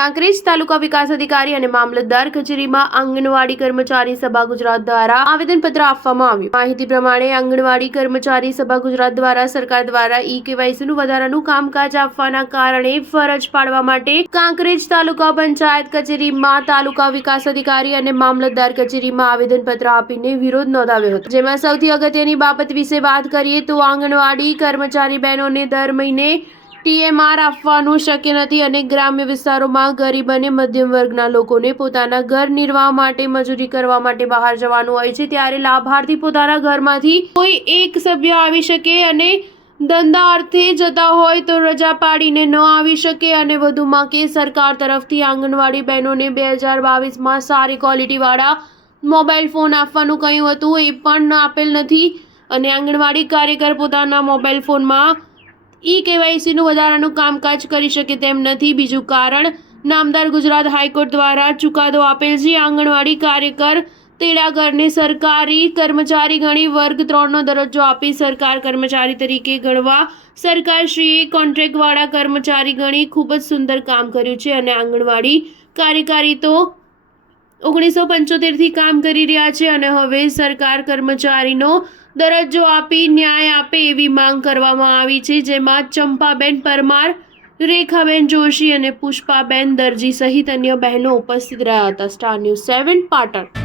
કાંકરેજ તાલુકા વિકાસ અધિકારી અને મામલતદાર કચેરીમાં આંગણવાડી કર્મચારી સભા ગુજરાત દ્વારા આવેદનપત્ર આપવામાં આવ્યું। માહિતી પ્રમાણે આંગણવાડી કર્મચારી સભા ગુજરાત દ્વારા સરકાર દ્વારા ઈ-કેવાયસીનું વધારાનું કામકાજ આપવાના કારણે ફરજ પાડવા માટે કાંકરેજ તાલુકા પંચાયત કચેરીમાં તાલુકા વિકાસ અધિકારી અને મામલતદાર કચેરીમાં આવેદનપત્ર આપીને વિરોધ નોંધાવ્યો હતો। જેમાં સૌથી અગત્યની બાબત વિશે વાત કરીએ તો આંગણવાડી કર્મચારી બહેનોને દર મહિને TMR આપવાનું શક્ય નથી અને ગ્રામ્ય વિસ્તારોમાં ગરીબ અને મધ્યમ વર્ગના લોકોને પોતાના ઘર નિર્વાહ માટે મજૂરી કરવા માટે બહાર જવાનું હોય છે, ત્યારે લાભાર્થી પોતાના ઘરમાંથી કોઈ એક સભ્ય આવી શકે અને ધંધા અર્થે જતા હોય તો રજા પાડીને ન આવી શકે અને વધુમાં કે સરકાર તરફથી આંગણવાડી બહેનોને 2022માં સારી ક્વોલિટીવાળા મોબાઈલ ફોન આપવાનું કહ્યું હતું, એ પણ આપેલ નથી અને આંગણવાડી કાર્યકર પોતાના મોબાઈલ ફોનમાં ઈ-કેવાયસીનું વધારાનું કામકાજ કરી શકે તેમ નથી। બીજું કારણ નામદાર ગુજરાત હાઈકોર્ટ દ્વારા ચુકાદો આપેલ છે। આંગણવાડી કાર્યકર તેડાગરને સરકારી કર્મચારી ગણી વર્ગ 3નો દરજ્જો આપી સરકાર કર્મચારી તરીકે ગણવા સરકારશ્રીએ કોન્ટ્રાક્ટવાળા કર્મચારી ગણી ખૂબ જ સુંદર કામ કર્યું છે અને આંગણવાડી કાર્યકારી તો 1975થી કામ કરી રહ્યા છે અને હવે સરકાર કર્મચારીનો દરજ્જો આપી ન્યાય આપે એવી માંગ કરવામાં આવી છે, જેમાં ચંપાબેન પરમાર, રેખાબેન જોશી અને પુષ્પાબેન દરજી સહિત અન્ય બહેનો ઉપસ્થિત રહ્યા હતા। Star news 7 Patan.